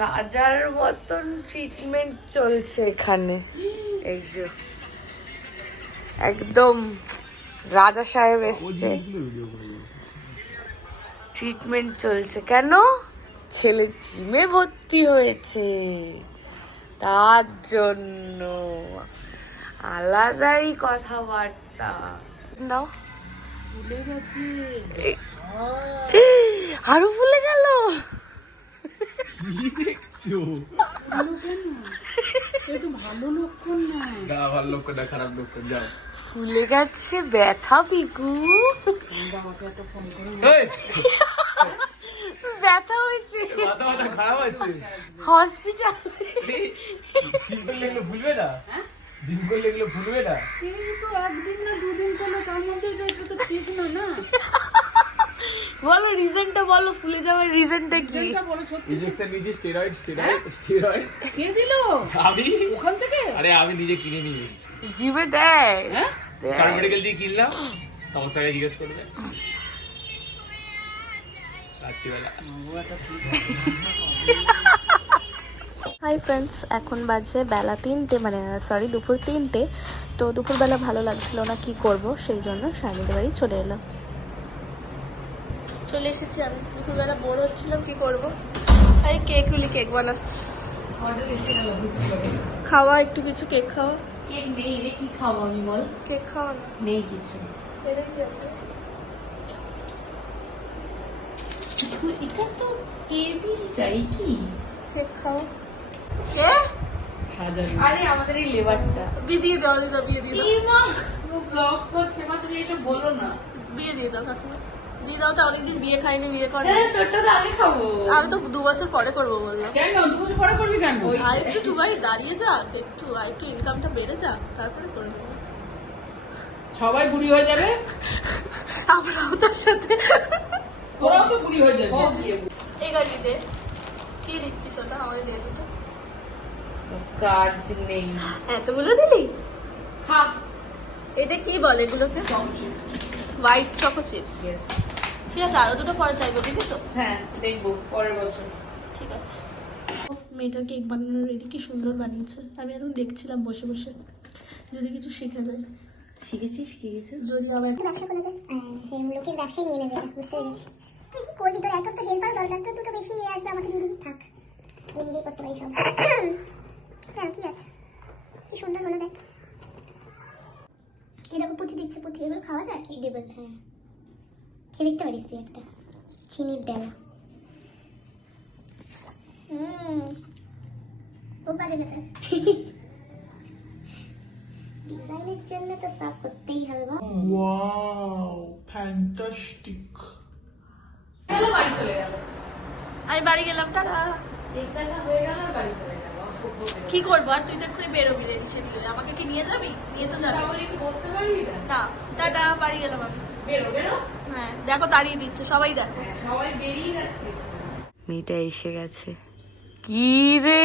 রাজার মতন ট্রিটমেন্ট চলছে এখানে। এই যে একদম রাজা সাহেব এসছে, ট্রিটমেন্ট চলছে। কেন? ছেলে জিমে ভর্তি হয়েছে, তার জন্য আলাদাই কথাবার্তা। দাও, ভুলে গেছি। আরো ভুলে গেল। কি দেখছো? কেন? এ তো ভালো লক্ষণ না। না, ভালো লক্ষণ না, খারাপ লক্ষণ। যাও, ভুলে গেছে ব্যথা পিকু। বাবাকে একটা ফোন করো। ব্যথা হয়েছে, মাথা মাথা খারাপ আছে, হসপিটাল। জিম করলে এগুলো ভুলবে না? জিম করলে এগুলো ভুলবে না? এই তো একদিন না দুদিন করলে তার মধ্যে এটা তো ঠিক না। না বলো রিজনটা, বলো ফুলে যাওয়ার রিজনটা কি? রিজনটা বলো। সত্যি ইনজেকশন নিয়েছি, স্টেরয়েড কে দিলো? আমি ওখান থেকে। আরে আমি নিজে কিনে নিয়ে এসেছি। জিমে দেয়? হ্যাঁ, চার মেডিকেল দিয়ে কিনলাম। তোমার স্যারে জিজ্ঞেস করবে রাত্রিবেলা। হাই ফ্রেন্ডস, এখন বাজে বেলা 3টে, মানে সরি দুপুর 3টে। তো দুপুরবেলা ভালো লাগছিল না, কি করব, সেই জন্য স্বামীদের বাড়ি চলে এলাম। চলে এসেছি আমি, দুপুরবেলা বোর হচ্ছিলাম, কি করব। আরে কেক বানাচ্ছি। খাওয়া একটু কিছু, কেক খাওয়া। কেক নেই রে, কি খাবো আমি বল? কেক খাওয়া না, নেই কিছু। এটা কি আছে? এটা তো টেবিল চাই, কি কেক খাওয়া। আরে আমাদের এই লেবারটা। বিয়ে দিয়ে দাও, বিয়ে দিয়ে দাও। এই মা, ও ব্লগ করছে মা, তুমি এসব বলো না। বিয়ে দিয়ে দাও কাকিমা, দিয়ে দাও। তো অনেকদিন বিয়ে খাইনি, বিয়ে করে। তোরটা তো আগে খাবো। আমি তো 2 বছর পরে করবো বললাম। কেন 2 বছর পরে করবি কেন? আর একটু ভাই দাঁড়িয়ে যাক, একটু ইনকামটা বেড়ে যাক, তারপরে করে নেবো। সবাই বুড়ি হয়ে যাবে, আমরাও তার সাথে। তোরাও তো বুড়ি হয়ে যাবে। এই গাড়িতে কি দিচ্ছিস ওটা আমাকে দিয়ে দিতে? কাজ নেই। এতগুলো দিলি? খা। এটা কি বলে এগুলোকে? White choco chips. ঠিক আছে, আরো দুটো পরে চাইবো, দিবি তো? হ্যাঁ দেখবো পরের বছর। ঠিক আছে। মেয়েটার কেক বানানো রেডি, কি সুন্দর বানিয়েছে। আমি এখন দেখছিলাম বসে বসে, যদি কিছু শিখে যায়। শিখেছিস? কি কিছু? যদি আবার ব্যবসা করে যায়, লোকের ব্যবসায় নিয়ে নেবে, এটা বুঝতে পেরেছি। তুই কি করবি? তোর এত তো হেল্প করা দরকার, তো দুটো বেশি আসবে, আমাকে দিয়ে দিবি। থাক, আমি নিজেই করতে পারি সব। হ্যাঁ, কি আছে, কি সুন্দর হলো দেখ। এই দেখো পুঁথি দিচ্ছে, পুঁথি এগুলো খাওয়া যায়? এই দেবো, হ্যাঁ, খেয়ে দেখতে পারিস তুই একটা চিনির ডেলা। খুব বাজে খেতে। ডিজাইনের জন্য তো সব করতেই হবে বা। Wow, fantastic. চলো বাড়ি চলে গেল। আমি বাড়ি গেলাম, টাটা। কেক দেখা হয়ে গেল আর বাড়ি চলে গেল। কি করবো আর, তুই তো এক্ষুনি বেরোবি রেডি সেডি হয়ে। আমাকে কি নিয়ে যাবি? নিয়ে তো যাবি তাহলে একটু বসতে পারবি না? না। টাটা, বাড়ি গেলাম আমি। বেরো বেরো। হ্যাঁ দেখো, দাঁড়িয়ে দিচ্ছে সবাই, দেখো। হ্যাঁ, সবাই বেরিয়ে যাচ্ছিস। মেয়েটা এসে গেছে। কি রে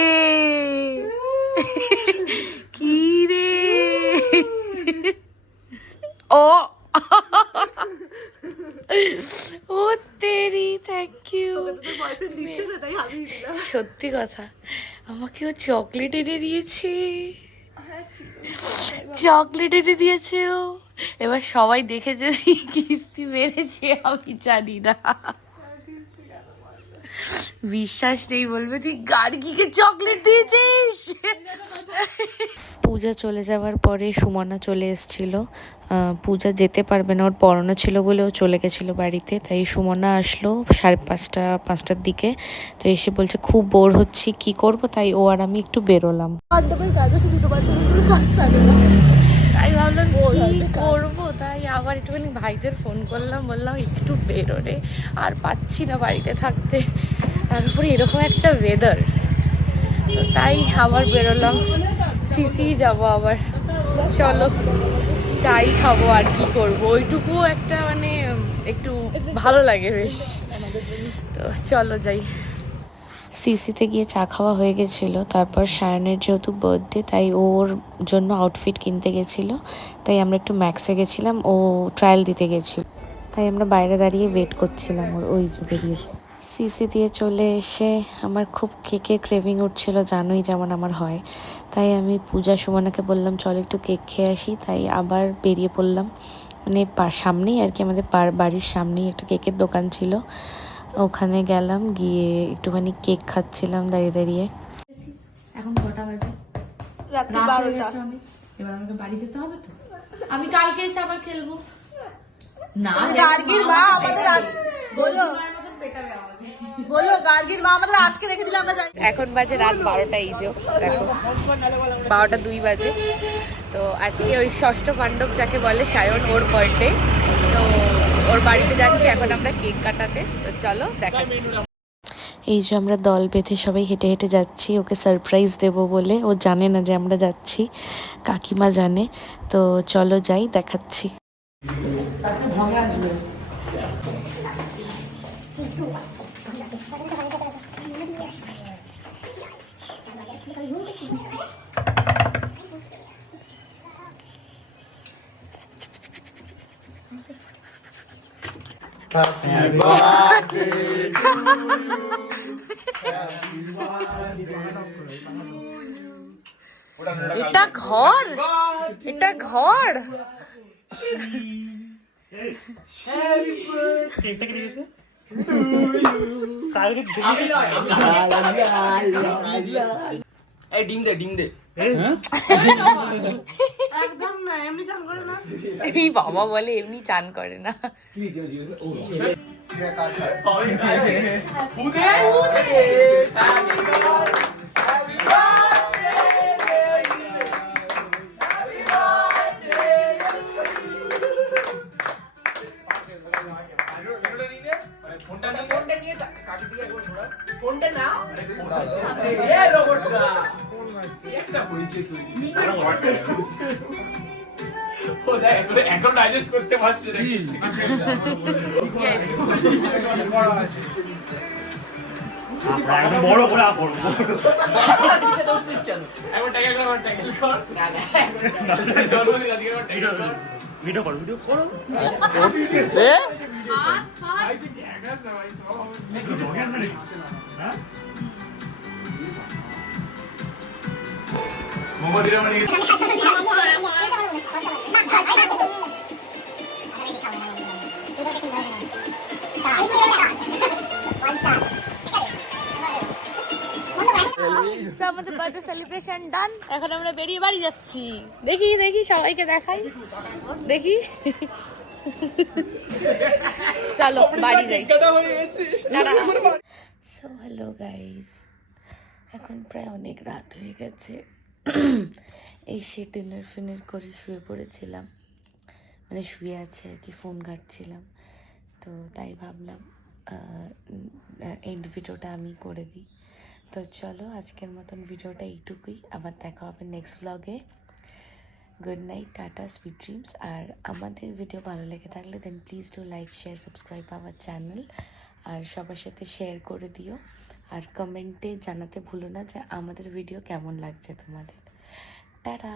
কি রে ও ও তেরি, থ্যাংক ইউ। সত্যি কথা, আমাকে ও চকলেট এনে দিয়েছে, চকলেট এনে দিয়েছে ও। এবার সবাই দেখে যদি কিস্তি মেরেছে আমি জানি না। বিশ্বাস নেই, বলবে তুই গার্গিকে চকলেট দিয়েছিস। পূজা চলে যাওয়ার পরে সুমনা চলে এসেছিল। পূজা যেতে পারবে না, ওর পড়ানো ছিল বলে ও চলে গেছিলো বাড়িতে। তাই সুমনা আসলো 5:30-5টার দিকে। তো এসে বলছে খুব বোর হচ্ছি, কি করব। তাই ও আর আমি একটু বেরোলাম। তাই ভাবলাম কি করবো, তাই আবার একটুখানি ভাইদের ফোন করলাম, বললাম একটু বেরোরে, আর পাচ্ছি না বাড়িতে থাকতে, তারপরে এরকম একটা ওয়েদার, তো তাই আবার বেরোলাম। সিসি যাবো আবার, চলো চাই খাবো, আর কি করবো, ওইটুকুও একটা মানে একটু ভালো লাগে বেশ। তো চলো যাই। সিসিতে গিয়ে চা খাওয়া হয়ে গেছিলো। তারপর সায়নের যেহেতু বার্থডে, তাই ওর জন্য আউটফিট কিনতে গেছিলো। তাই আমরা একটু ম্যাক্সে গেছিলাম, ও ট্রায়াল দিতে গেছিলো। তাই আমরা বাইরে দাঁড়িয়ে ওয়েট করছিলাম, ওই যে বেরিয়েছে। সিসি দিয়ে চলে এসে আমার খুব কেকের ক্রেভিং উঠছিল, জানোই যেমন আমার হয়। তাই আমি পূজা সুমনাকে বললাম চল একটু কেক খেয়ে আসি, তাই আবার বেরিয়ে পড়লাম। মানে সামনেই আর কি, আমাদের বাড়ির সামনেই একটা কেকের দোকান ছিল, ওখানে গেলাম, গিয়ে একটুখানি কেক খাচ্ছিলাম দাঁড়িয়ে দাঁড়িয়ে। এখন কটা বাজে? রাত্রি রাত হয়ে 12টা। গেছে অনেক। এবার আমাকে বাড়ি যেতে হবে তো। আমি কালকে এসে আবার খেলবো। না গার্গির মা আমাদের বলো পেটাবে আমাকে। বলো গার্গির মা আমাদের আটকে রেখে দিলে আমরা যাই। এখন বাজে রাত 12টা, এই যে দেখো 12টা 2 বাজে। তো আজকে ওই ষষ্ঠ পাণ্ডব যাকে বলে সায়ন, ওর বার্থডে, তো ওর বাড়িতে যাচ্ছি এখন আমরা কেক কাটাতে। তো চলো দেখাচ্ছি। এই যে আমরা দল বেঁধে সবাই হেঁটে হেঁটে যাচ্ছি ওকে সারপ্রাইজ দেব বলে। ও জানে না যে আমরা যাচ্ছি, কাকিমা জানে। তো চলো যাই, দেখাচ্ছি। Happy birthday to you. Happy birthday to you. এটা ঘর, এটা ঘর। এই ডিম দে, ডিম দে। একদম না, এমনি চান করে না। এই বাবা বলে এমনি চান করে না। এখন ডাইজেস্ট করতে পারছে না। Yes. বড় করে আপড় এখন ট্যাগেল কর, ট্যাগেল কর। জন্মদিন আজকে এখন ট্যাগেল কর। ভিডিও করো, ভিডিও করো। ভাই তুই ট্যাগেল না ভাই, হ্যাঁ মোমোদিরা মানে So, আমাদের বার্থডে সেলিব্রেশন ডান। এখন আমরা বেরিয়ে বাড়ি যাচ্ছি। দেখি দেখি সবাইকে দেখাই, দেখি। চলো বাড়ি যাই। সো হ্যালো গাইস, এখন প্রায় অনেক রাত হয়ে গেছে। এসে ডিনার ফিনার করে শুয়ে পড়েছিলাম, মানে শুয়ে আছে আর কি, ফোন ঘাঁটছিলাম। তো তাই ভাবলাম এন্ড ভিডিওটা আমি করে দিই। তো চলো আজকের মতন ভিডিওটা এইটুকুই, আবার দেখা হবে নেক্সট ব্লগে। Good night, tata, sweet dreams. আর আমাদের ভিডিও ভালো লেগে থাকলে then please do like, share, subscribe our channel. আর সবার সাথে শেয়ার করে দিও, আর কমেন্টে জানাতে ভুলো না যে আমাদের ভিডিও কেমন লাগছে তোমাদের। টাটা।